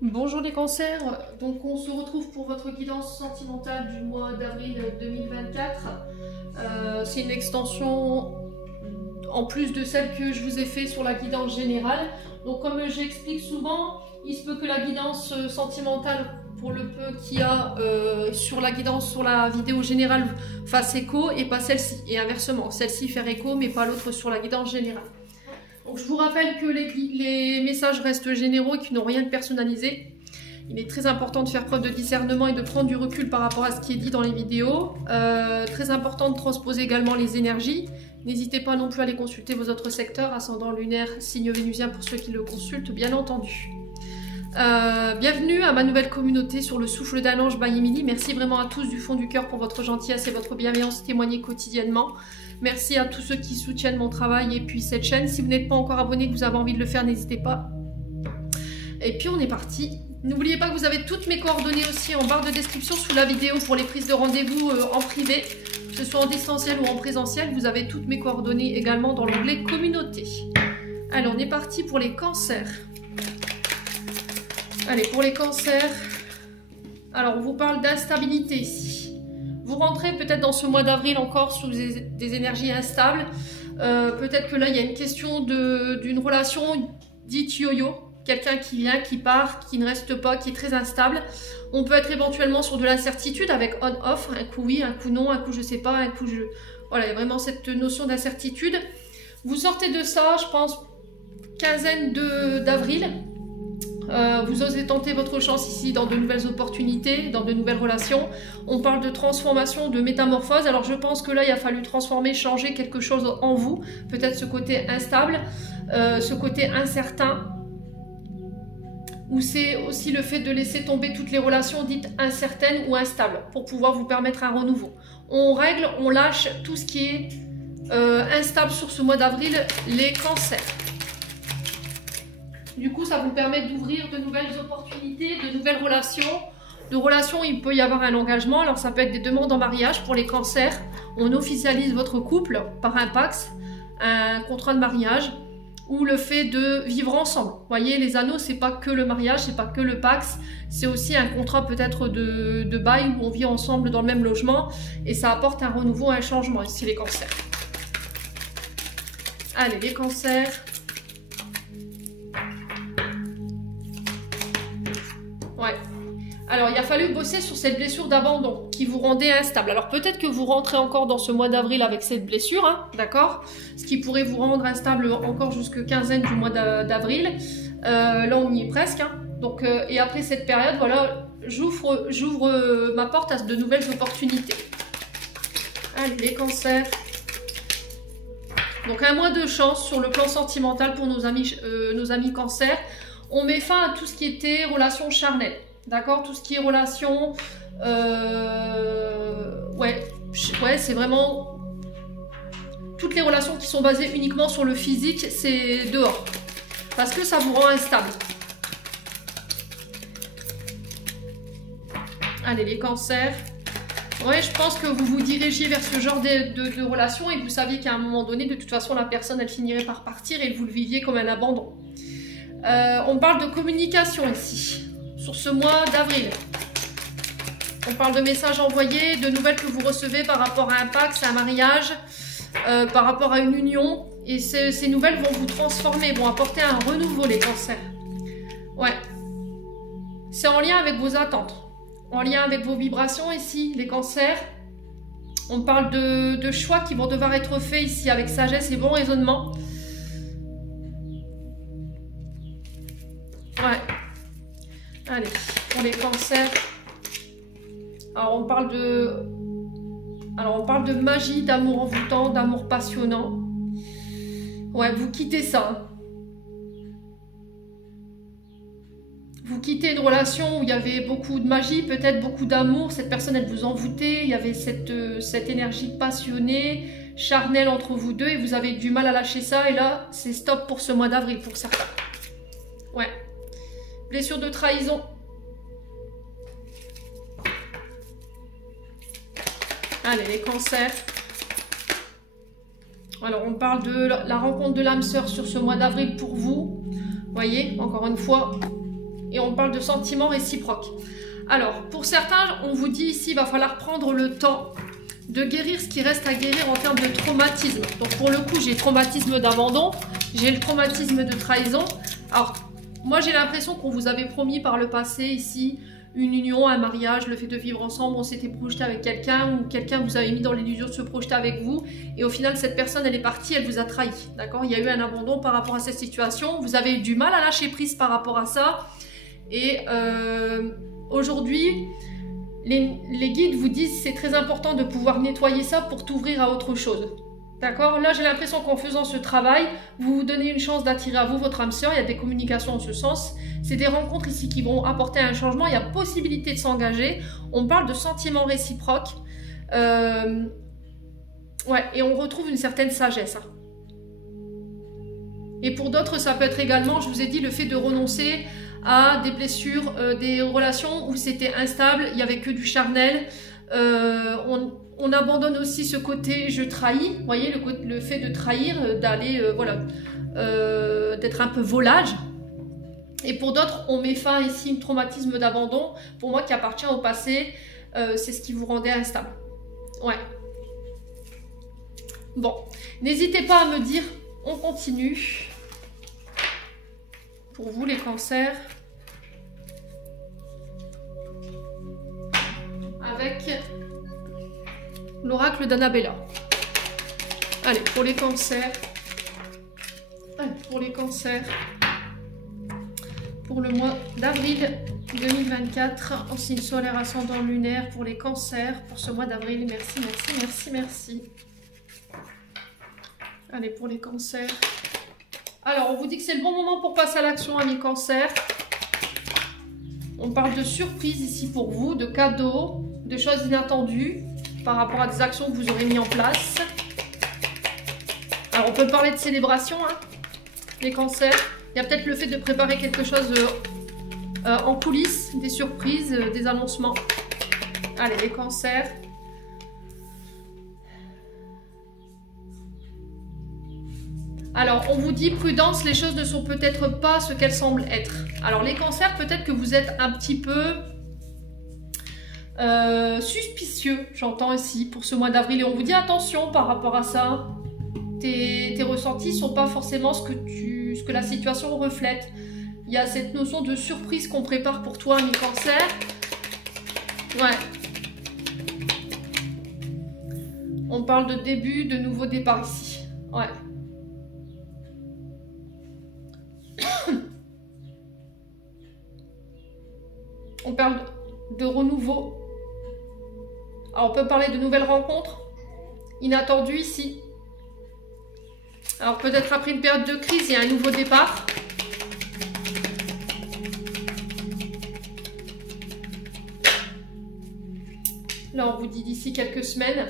Bonjour les cancers, donc on se retrouve pour votre guidance sentimentale du mois d'avril 2024. C'est une extension en plus de celle que je vous ai fait sur la guidance générale. Donc comme j'explique souvent, il se peut que la guidance sentimentale, pour le peu qu'il y a sur la guidance sur la vidéo générale, fasse écho et pas celle-ci. Et inversement, celle-ci faire écho mais pas l'autre sur la guidance générale. Donc, je vous rappelle que les messages restent généraux et qu'ils n'ont rien de personnalisé. Il est très important de faire preuve de discernement et de prendre du recul par rapport à ce qui est dit dans les vidéos. Très important de transposer également les énergies. N'hésitez pas non plus à aller consulter vos autres secteurs, ascendant lunaire, signe vénusien pour ceux qui le consultent, bien entendu. Bienvenue à ma nouvelle communauté sur le souffle d'un ange by Emily. Merci vraiment à tous du fond du cœur pour votre gentillesse et votre bienveillance témoignée quotidiennement. Merci à tous ceux qui soutiennent mon travail et puis cette chaîne. Si vous n'êtes pas encore abonné, que vous avez envie de le faire, n'hésitez pas. Et puis on est parti. N'oubliez pas que vous avez toutes mes coordonnées aussi en barre de description sous la vidéo pour les prises de rendez-vous en privé, que ce soit en distanciel ou en présentiel. Vous avez toutes mes coordonnées également dans l'onglet communauté. Alors on est parti pour les cancers. Allez, pour les cancers, alors on vous parle d'instabilité ici. Vous rentrez peut-être dans ce mois d'avril encore sous des énergies instables. Peut-être que là, il y a une question d'une relation dite yo-yo. Quelqu'un qui vient, qui part, qui ne reste pas, qui est très instable. On peut être éventuellement sur de l'incertitude avec on-off. Un coup oui, un coup non, un coup je sais pas, un coup je... Voilà, il y a vraiment cette notion d'incertitude. Vous sortez de ça, je pense, quinzaine d'avril. Vous osez tenter votre chance ici dans de nouvelles opportunités, dans de nouvelles relations. On parle de transformation, de métamorphose. Alors je pense que là, il a fallu transformer, changer quelque chose en vous. Peut-être ce côté instable, ce côté incertain. Ou c'est aussi le fait de laisser tomber toutes les relations dites incertaines ou instables pour pouvoir vous permettre un renouveau. On règle, on lâche tout ce qui est instable sur ce mois d'avril, les cancers. Du coup, ça vous permet d'ouvrir de nouvelles opportunités, de nouvelles relations. De relations, il peut y avoir un engagement. Alors, ça peut être des demandes en mariage pour les cancers. On officialise votre couple par un pax, un contrat de mariage, ou le fait de vivre ensemble. Vous voyez, les anneaux, c'est pas que le mariage, c'est pas que le pax. C'est aussi un contrat peut-être de bail où on vit ensemble dans le même logement. Et ça apporte un renouveau, un changement ici, les cancers. Allez, les cancers... Ouais. Alors, il a fallu bosser sur cette blessure d'abandon qui vous rendait instable. Alors, peut-être que vous rentrez encore dans ce mois d'avril avec cette blessure, hein, d'accord? Ce qui pourrait vous rendre instable encore jusqu'à quinzaine du mois d'avril. Là, on y est presque. Hein. Donc, et après cette période, voilà, j'ouvre ma porte à de nouvelles opportunités. Allez, les cancers. Donc, un mois de chance sur le plan sentimental pour nos amis cancers. On met fin à tout ce qui était relations charnelles, d'accord? Tout ce qui est relations... Ouais, c'est vraiment... Toutes les relations qui sont basées uniquement sur le physique, c'est dehors. Parce que ça vous rend instable. Allez, les cancers. Ouais, je pense que vous vous dirigiez vers ce genre de relations et vous saviez qu'à un moment donné, de toute façon, la personne, elle finirait par partir et vous le viviez comme un abandon. On parle de communication ici, sur ce mois d'avril. On parle de messages envoyés, de nouvelles que vous recevez par rapport à un pax, à un mariage, par rapport à une union. Et ces nouvelles vont vous transformer, vont apporter un renouveau, les cancers. Ouais. C'est en lien avec vos attentes, en lien avec vos vibrations ici, les cancers. On parle de choix qui vont devoir être faits ici avec sagesse et bon raisonnement. Ouais. Allez, pour les cancers. Alors on parle de magie, d'amour envoûtant, d'amour passionnant. Ouais, vous quittez ça. Hein. Vous quittez une relation où il y avait beaucoup de magie, peut-être beaucoup d'amour. Cette personne, elle vous envoûtait. Il y avait cette énergie passionnée, charnelle entre vous deux. Et vous avez du mal à lâcher ça. Et là, c'est stop pour ce mois d'avril pour certains. Ouais. Blessure de trahison. Allez, les cancers. Alors, on parle de la rencontre de l'âme sœur sur ce mois d'avril pour vous. Voyez, encore une fois, Et on parle de sentiments réciproques. Alors, pour certains, on vous dit ici, il va falloir prendre le temps de guérir ce qui reste à guérir en termes de traumatisme. Donc pour le coup, j'ai le traumatisme d'abandon, j'ai le traumatisme de trahison. Alors, moi j'ai l'impression qu'on vous avait promis par le passé ici une union, un mariage, le fait de vivre ensemble, on s'était projeté avec quelqu'un ou quelqu'un vous avait mis dans l'illusion de se projeter avec vous et au final cette personne elle est partie, elle vous a trahi, d'accord? Il y a eu un abandon par rapport à cette situation, vous avez eu du mal à lâcher prise par rapport à ça et aujourd'hui les guides vous disent c'est très important de pouvoir nettoyer ça pour t'ouvrir à autre chose. D'accord? Là, j'ai l'impression qu'en faisant ce travail, vous vous donnez une chance d'attirer à vous votre âme sœur. Il y a des communications en ce sens. C'est des rencontres ici qui vont apporter un changement. Il y a possibilité de s'engager. On parle de sentiments réciproques. Ouais, et on retrouve une certaine sagesse. Hein. Et pour d'autres, ça peut être également, je vous ai dit, le fait de renoncer à des blessures, des relations où c'était instable, il n'y avait que du charnel. On abandonne aussi ce côté je trahis, vous voyez, le fait de trahir, d'aller, voilà, d'être un peu volage. Et pour d'autres, on met fin ici à un traumatisme d'abandon, pour moi qui appartient au passé, c'est ce qui vous rendait instable. Ouais. Bon, n'hésitez pas à me dire, on continue. Pour vous les cancers. Avec l'oracle d'Annabella. Allez, pour les cancers. Allez, pour les cancers. Pour le mois d'avril 2024, en signe solaire ascendant lunaire pour les cancers. Pour ce mois d'avril, merci, merci, merci, merci. Allez, pour les cancers. Alors, on vous dit que c'est le bon moment pour passer à l'action, amis cancers. On parle de surprises ici pour vous, de cadeaux, de choses inattendues par rapport à des actions que vous aurez mis en place. Alors, on peut parler de célébration, hein, les cancers. Il y a peut-être le fait de préparer quelque chose en coulisses, des surprises, des annoncements. Allez, les cancers. Alors, on vous dit prudence, les choses ne sont peut-être pas ce qu'elles semblent être. Alors, les cancers, peut-être que vous êtes un petit peu suspicieux, j'entends ici, pour ce mois d'avril. Et on vous dit attention par rapport à ça. Tes ressentis ne sont pas forcément ce que la situation reflète. Il y a cette notion de surprise qu'on prépare pour toi, mes cancers. Ouais. On parle de début, de nouveau départ ici. Ouais. On parle de renouveau. Alors, on peut parler de nouvelles rencontres inattendues ici. Alors, peut-être après une période de crise, il y a un nouveau départ. Là, on vous dit d'ici quelques semaines.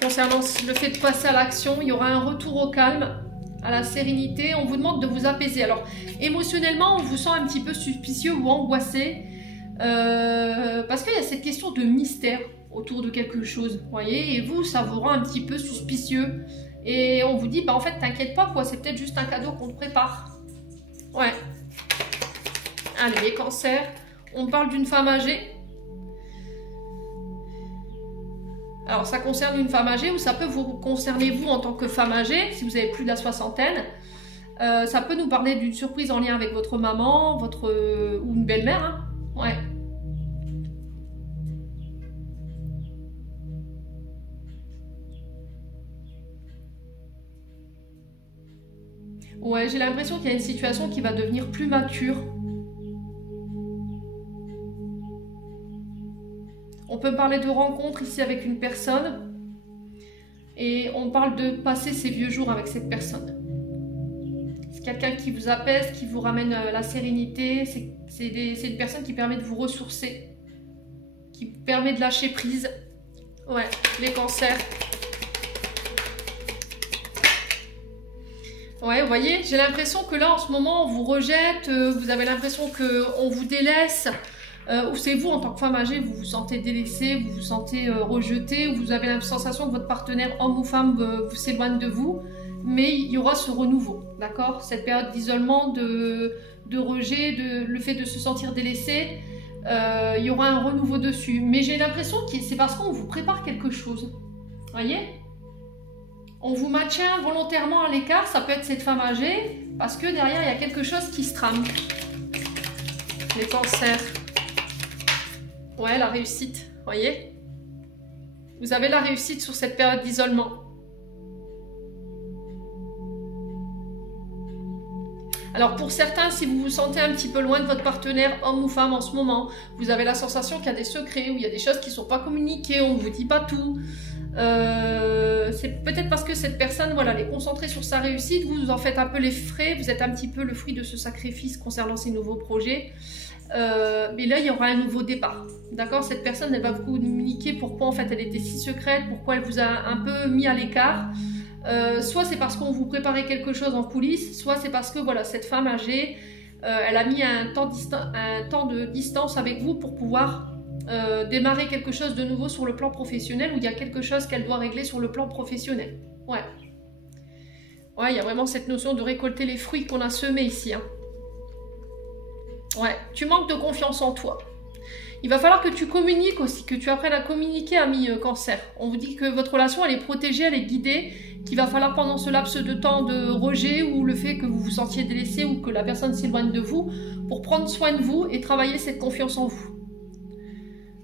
Concernant le fait de passer à l'action, il y aura un retour au calme, à la sérénité. On vous demande de vous apaiser. Alors, émotionnellement, on vous sent un petit peu suspicieux ou angoissé. Parce qu'il y a cette question de mystère autour de quelque chose, vous voyez, et vous, ça vous rend un petit peu suspicieux. Et on vous dit, bah en fait, t'inquiète pas, quoi, c'est peut-être juste un cadeau qu'on te prépare. Ouais. Allez, les cancers. On parle d'une femme âgée. Alors, ça concerne une femme âgée ou ça peut vous concerner vous en tant que femme âgée, si vous avez plus de la soixantaine. Ça peut nous parler d'une surprise en lien avec votre maman, ou une belle-mère. Hein. Ouais. Ouais, j'ai l'impression qu'il y a une situation qui va devenir plus mature. On peut parler de rencontre ici avec une personne. Et on parle de passer ses vieux jours avec cette personne. C'est quelqu'un qui vous apaise, qui vous ramène la sérénité. C'est une personne qui permet de vous ressourcer. Qui permet de lâcher prise. Ouais, les cancers. Ouais, vous voyez, j'ai l'impression que là, en ce moment, on vous rejette, vous avez l'impression qu'on vous délaisse, ou c'est vous, en tant que femme âgée, vous vous sentez délaissée, vous vous sentez rejetée, ou vous avez la sensation que votre partenaire, homme ou femme, vous s'éloigne de vous. mais il y aura ce renouveau, d'accord? Cette période d'isolement, de rejet, le fait de se sentir délaissé, il y aura un renouveau dessus. Mais j'ai l'impression que c'est parce qu'on vous prépare quelque chose, voyez? On vous maintient volontairement à l'écart, ça peut être cette femme âgée, parce que derrière, il y a quelque chose qui se trame. Les cancers. Ouais, la réussite, voyez? Vous avez la réussite sur cette période d'isolement. Alors pour certains, si vous vous sentez un petit peu loin de votre partenaire, homme ou femme en ce moment, vous avez la sensation qu'il y a des secrets, ou il y a des choses qui ne sont pas communiquées, on ne vous dit pas tout. C'est peut-être parce que cette personne, voilà, elle est concentrée sur sa réussite, vous en faites un peu les frais, vous êtes un petit peu le fruit de ce sacrifice concernant ces nouveaux projets. Mais là, il y aura un nouveau départ. D'accord? Cette personne, elle va vous communiquer pourquoi en fait elle était si secrète, pourquoi elle vous a un peu mis à l'écart. Soit c'est parce qu'on vous préparait quelque chose en coulisses, soit c'est parce que voilà, cette femme âgée, elle a mis un temps de distance avec vous pour pouvoir démarrer quelque chose de nouveau sur le plan professionnel, où il y a quelque chose qu'elle doit régler sur le plan professionnel. Ouais. Ouais, il y a vraiment cette notion de récolter les fruits qu'on a semés ici. Hein. Ouais, tu manques de confiance en toi. Il va falloir que tu communiques aussi, que tu apprennes à communiquer, ami Cancer. On vous dit que votre relation, elle est protégée, elle est guidée, qu'il va falloir pendant ce laps de temps de rejet ou le fait que vous vous sentiez délaissé ou que la personne s'éloigne de vous, pour prendre soin de vous et travailler cette confiance en vous.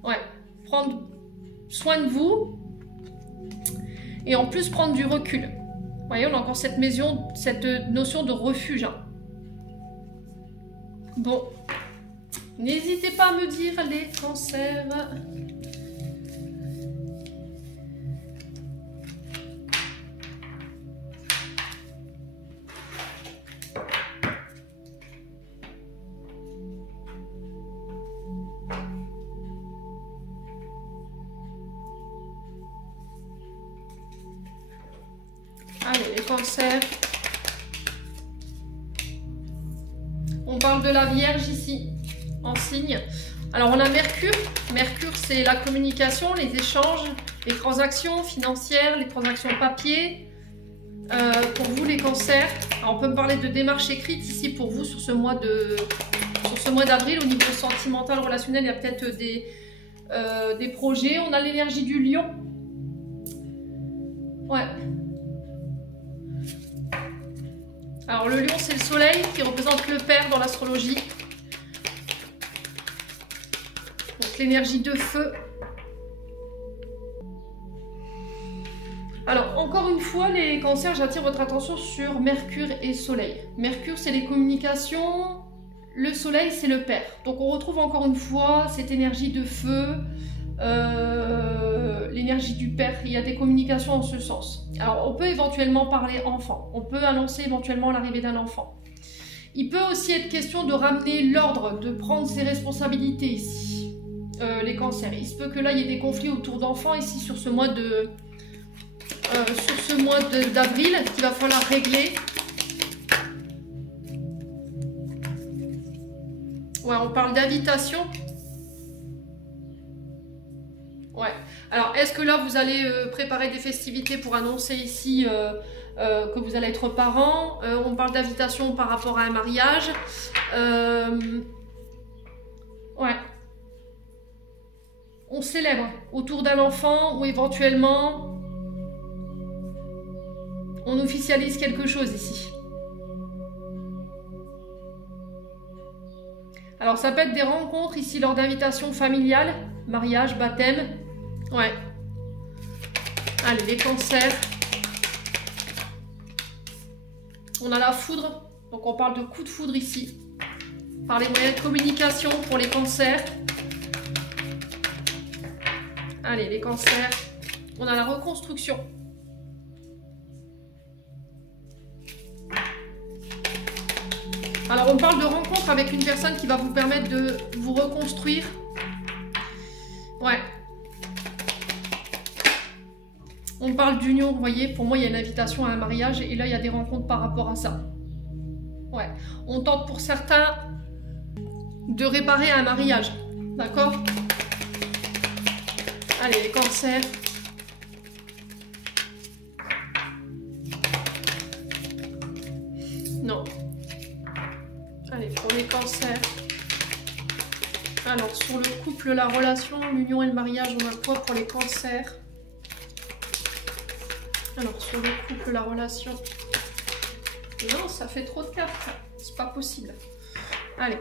Ouais, prendre soin de vous et en plus prendre du recul. Vous voyez, on a encore cette notion de refuge. Hein. Bon. N'hésitez pas à me dire les cancers. Allez, les cancers. On parle de la Vierge ici. En signe. Alors on a Mercure. Mercure, c'est la communication, les échanges, les transactions financières, les transactions papier. Pour vous les cancers, alors, on peut me parler de démarches écrites ici pour vous sur ce mois d'avril. Au niveau sentimental, relationnel, il y a peut-être des projets. On a l'énergie du lion. Ouais. Alors le lion, c'est le soleil qui représente le père dans l'astrologie. Donc l'énergie de feu. Alors encore une fois les cancers, j'attire votre attention sur Mercure et Soleil. Mercure, c'est les communications, le Soleil, c'est le père. Donc on retrouve encore une fois cette énergie de feu, l'énergie du père. Il y a des communications en ce sens. Alors on peut éventuellement parler enfant, on peut annoncer éventuellement l'arrivée d'un enfant. Il peut aussi être question de ramener l'ordre, de prendre ses responsabilités ici, les cancers. Il se peut que là il y ait des conflits autour d'enfants ici sur ce mois d'avril qu'il va falloir régler. Ouais, on parle d'invitation. Ouais. Alors, est-ce que là, vous allez préparer des festivités pour annoncer ici que vous allez être parents? On parle d'invitation par rapport à un mariage. Ouais. On célèbre autour d'un enfant ou éventuellement on officialise quelque chose ici. Alors, ça peut être des rencontres ici lors d'invitations familiales, mariage, baptême. Ouais. Allez, les cancers. On a la foudre. Donc, on parle de coup de foudre ici. Par les moyens de communication pour les cancers. Allez, les cancers. On a la reconstruction. Alors, on parle de rencontre avec une personne qui va vous permettre de vous reconstruire. Ouais. On parle d'union, vous voyez, pour moi, il y a une invitation à un mariage et là, il y a des rencontres par rapport à ça. Ouais. On tente pour certains de réparer un mariage. D'accord? Allez, les cancers. les cancers. Alors, sur le couple, la relation, l'union et le mariage, on a quoi pour les cancers? Alors, sur le couple, la relation... Non, ça fait trop de cartes. C'est pas possible. Allez.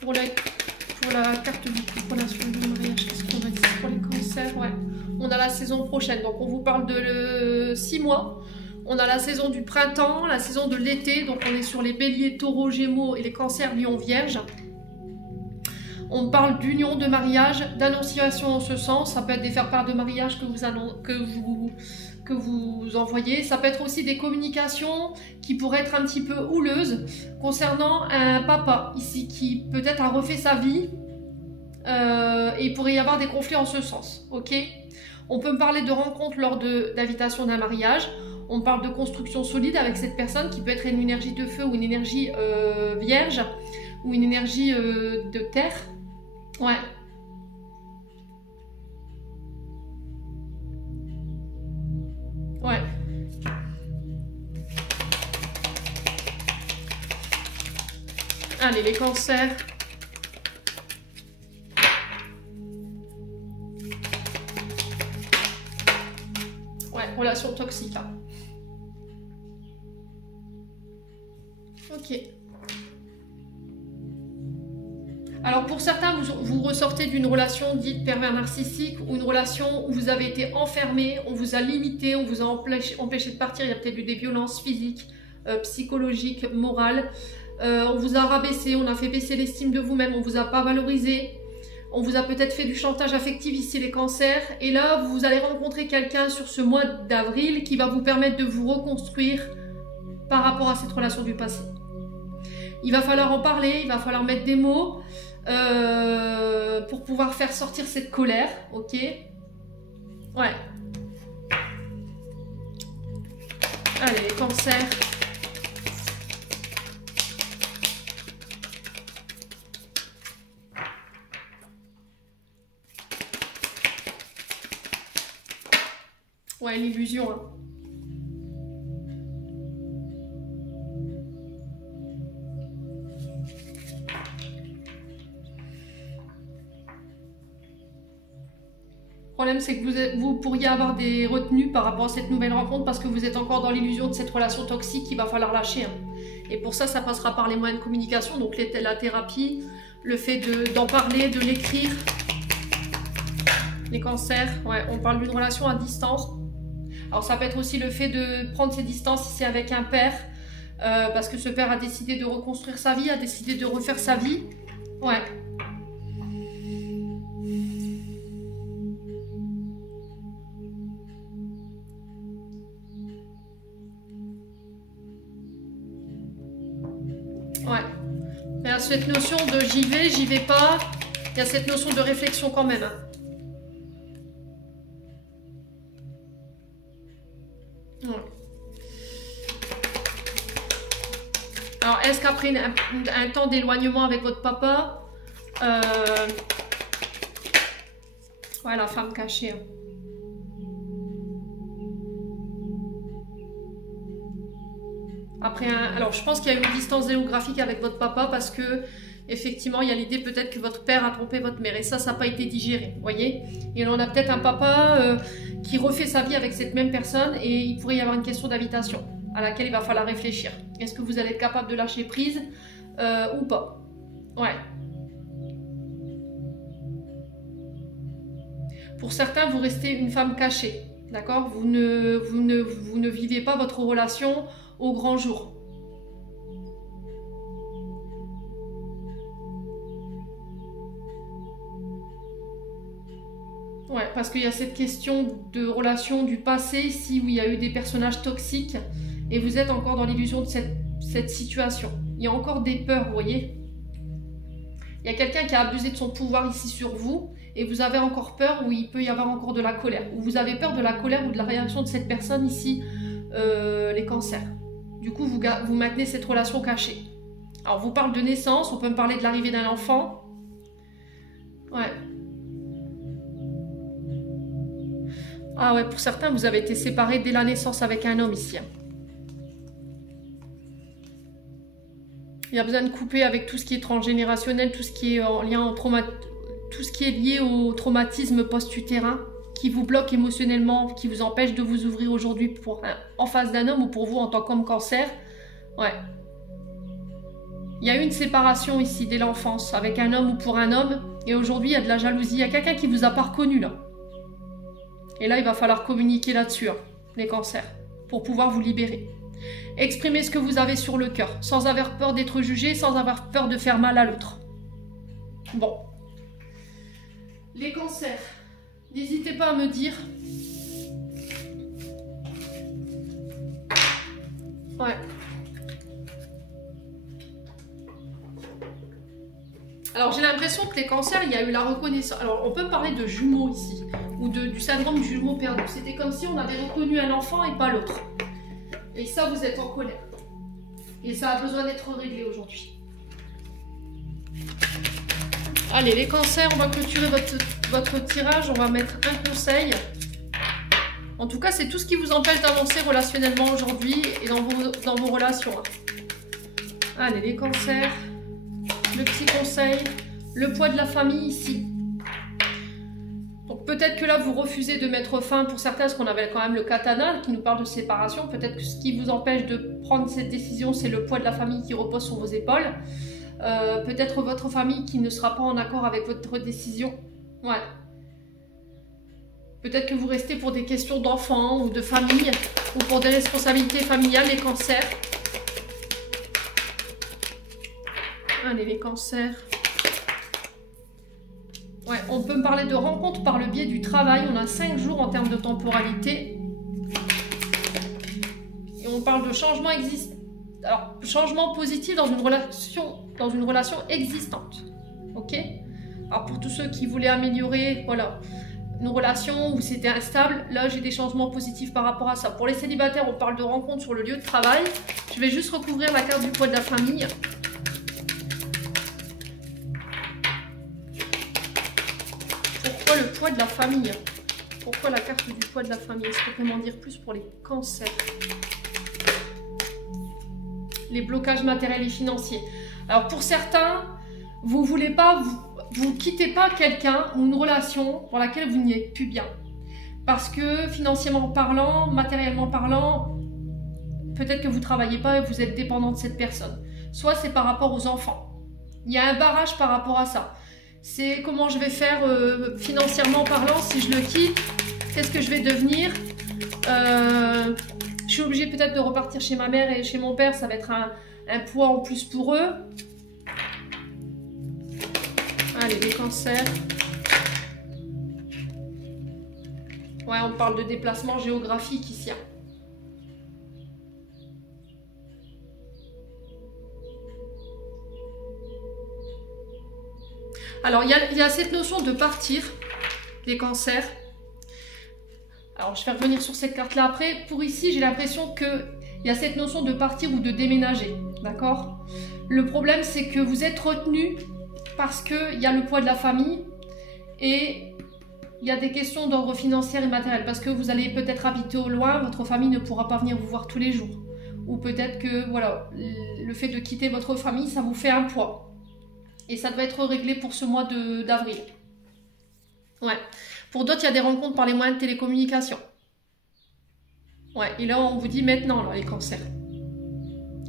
Pour la carte du couple, relation, du mariage, qu'est-ce qu'on a dit pour les cancers? Ouais. On a la saison prochaine. Donc, on vous parle de 6 mois. On a la saison du printemps, la saison de l'été. Donc, on est sur les béliers, taureaux, gémeaux et les cancers, lions, vierges. On parle d'union, de mariage, d'annonciation en ce sens. Ça peut être des faire-part de mariage que vous envoyez. Ça peut être aussi des communications qui pourraient être un petit peu houleuses concernant un papa ici qui peut-être a refait sa vie et il pourrait y avoir des conflits en ce sens. Ok. On peut me parler de rencontres lors d'invitation d'un mariage. On parle de construction solide avec cette personne qui peut être une énergie de feu ou une énergie vierge ou une énergie de terre. Ouais. Ouais. Allez, les cancers. Ouais, relation toxique là. Ok. Alors pour certains, vous ressortez d'une relation dite pervers narcissique ou une relation où vous avez été enfermé, on vous a limité, on vous a empêché de partir, il y a peut-être eu des violences physiques, psychologiques, morales. On vous a rabaissé, on a fait baisser l'estime de vous-même, on vous a pas valorisé. On vous a peut-être fait du chantage affectif ici les cancers. Et là, vous allez rencontrer quelqu'un sur ce mois d'avril qui va vous permettre de vous reconstruire par rapport à cette relation du passé. Il va falloir en parler, il va falloir mettre des mots pour pouvoir faire sortir cette colère, ok? Ouais. Allez, les cancers. Ouais, l'illusion, hein. Le problème, c'est que vous pourriez avoir des retenues par rapport à cette nouvelle rencontre parce que vous êtes encore dans l'illusion de cette relation toxique qu'il va falloir lâcher. Hein. Et pour ça, ça passera par les moyens de communication, donc la thérapie, le fait d'en parler, de l'écrire. Les cancers, ouais, on parle d'une relation à distance. Alors ça peut être aussi le fait de prendre ses distances si c'est avec un père, parce que ce père a décidé de reconstruire sa vie, a décidé de refaire sa vie. Ouais. Ouais. Il y a cette notion de j'y vais pas. Il y a cette notion de réflexion quand même. Hein. Ouais. Alors, est-ce qu'après un temps d'éloignement avec votre papa, ouais, la femme cachée. Hein. Après alors je pense qu'il y a eu une distance géographique avec votre papa parce que effectivement il y a l'idée peut-être que votre père a trompé votre mère et ça n'a pas été digéré, vous voyez. Et on a peut-être un papa qui refait sa vie avec cette même personne et il pourrait y avoir une question d'invitation à laquelle il va falloir réfléchir. Est-ce que vous allez être capable de lâcher prise ou pas? Ouais. Pour certains, vous restez une femme cachée, d'accord? Vous ne vivez pas votre relation au grand jour. Ouais, parce qu'il y a cette question de relation du passé ici où il y a eu des personnages toxiques et vous êtes encore dans l'illusion de cette situation. Il y a encore des peurs, vous voyez. Il y a quelqu'un qui a abusé de son pouvoir ici sur vous et vous avez encore peur où il peut y avoir encore de la colère. Ou vous avez peur de la colère ou de la réaction de cette personne ici, les cancers. Du coup, vous maintenez cette relation cachée. Alors, on vous parle de naissance, on peut me parler de l'arrivée d'un enfant. Ouais. Ah ouais, pour certains, vous avez été séparés dès la naissance avec un homme ici. Il y a besoin de couper avec tout ce qui est transgénérationnel, tout ce qui est en lien tout ce qui est lié au traumatisme post-utérin, qui vous bloque émotionnellement, qui vous empêche de vous ouvrir aujourd'hui en face d'un homme ou pour vous en tant qu'homme cancer. Ouais. Il y a eu une séparation ici dès l'enfance avec un homme ou pour un homme. Et aujourd'hui, il y a de la jalousie. Il y a quelqu'un qui vous a pas reconnu là. Et là, il va falloir communiquer là-dessus, hein, les cancers, pour pouvoir vous libérer. Exprimez ce que vous avez sur le cœur, sans avoir peur d'être jugé, sans avoir peur de faire mal à l'autre. Bon. Les cancers, n'hésitez pas à me dire. Ouais. Alors j'ai l'impression que les cancers, il y a eu la reconnaissance. Alors on peut parler de jumeaux ici, ou du syndrome du jumeau perdu. C'était comme si on avait reconnu un enfant et pas l'autre. Et ça, vous êtes en colère. Et ça a besoin d'être réglé aujourd'hui. Allez, les cancers, on va clôturer votre tirage. On va mettre un conseil. En tout cas, c'est tout ce qui vous empêche d'avancer relationnellement aujourd'hui et dans vos relations. Allez, les cancers. Le petit conseil. Le poids de la famille ici. Donc peut-être que là, vous refusez de mettre fin pour certains, parce qu'on avait quand même le katana qui nous parle de séparation. Peut-être que ce qui vous empêche de prendre cette décision, c'est le poids de la famille qui repose sur vos épaules. Peut-être votre famille qui ne sera pas en accord avec votre décision. Ouais. Peut-être que vous restez pour des questions d'enfants ou de famille, ou pour des responsabilités familiales, les cancers. Allez, les cancers. Ouais, on peut me parler de rencontres par le biais du travail. On a 5 jours en termes de temporalité. Et on parle de changement Alors, changement positif dans une relation existante. Ok? Alors, pour tous ceux qui voulaient améliorer, voilà, une relation où c'était instable, là, j'ai des changements positifs par rapport à ça. Pour les célibataires, on parle de rencontres sur le lieu de travail. Je vais juste recouvrir la carte du poids de la famille. Le poids de la famille. Pourquoi la carte du poids de la famille? Est-ce que vous pouvez m'en dire plus pour les cancers? Les blocages matériels et financiers. Alors pour certains, vous voulez pas, vous quittez pas quelqu'un ou une relation pour laquelle vous n'êtes plus bien. Parce que financièrement parlant, matériellement parlant, peut-être que vous travaillez pas et vous êtes dépendant de cette personne. Soit c'est par rapport aux enfants. Il y a un barrage par rapport à ça. C'est comment je vais faire financièrement parlant si je le quitte, qu'est-ce que je vais devenir. Je suis obligée peut-être de repartir chez ma mère et chez mon père, ça va être un poids en plus pour eux. Allez, les cancers. Ouais, on parle de déplacement géographique ici. Alors, il y a cette notion de partir, les cancers. Alors, je vais revenir sur cette carte-là après. Pour ici, j'ai l'impression qu'il y a cette notion de partir ou de déménager, d'accord? Le problème, c'est que vous êtes retenu parce qu'il y a le poids de la famille et il y a des questions d'ordre financier et matériel. Parce que vous allez peut-être habiter au loin, votre famille ne pourra pas venir vous voir tous les jours. Ou peut-être que, voilà, le fait de quitter votre famille, ça vous fait un poids. Et ça doit être réglé pour ce mois d'avril. Ouais. Pour d'autres, il y a des rencontres par les moyens de télécommunication. Ouais. Et là, on vous dit maintenant, là, les cancers.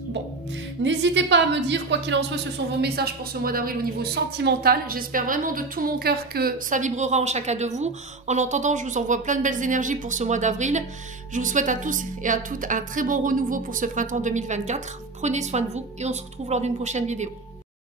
Bon. N'hésitez pas à me dire, quoi qu'il en soit, ce sont vos messages pour ce mois d'avril au niveau sentimental. J'espère vraiment de tout mon cœur que ça vibrera en chacun de vous. En attendant, je vous envoie plein de belles énergies pour ce mois d'avril. Je vous souhaite à tous et à toutes un très bon renouveau pour ce printemps 2024. Prenez soin de vous et on se retrouve lors d'une prochaine vidéo.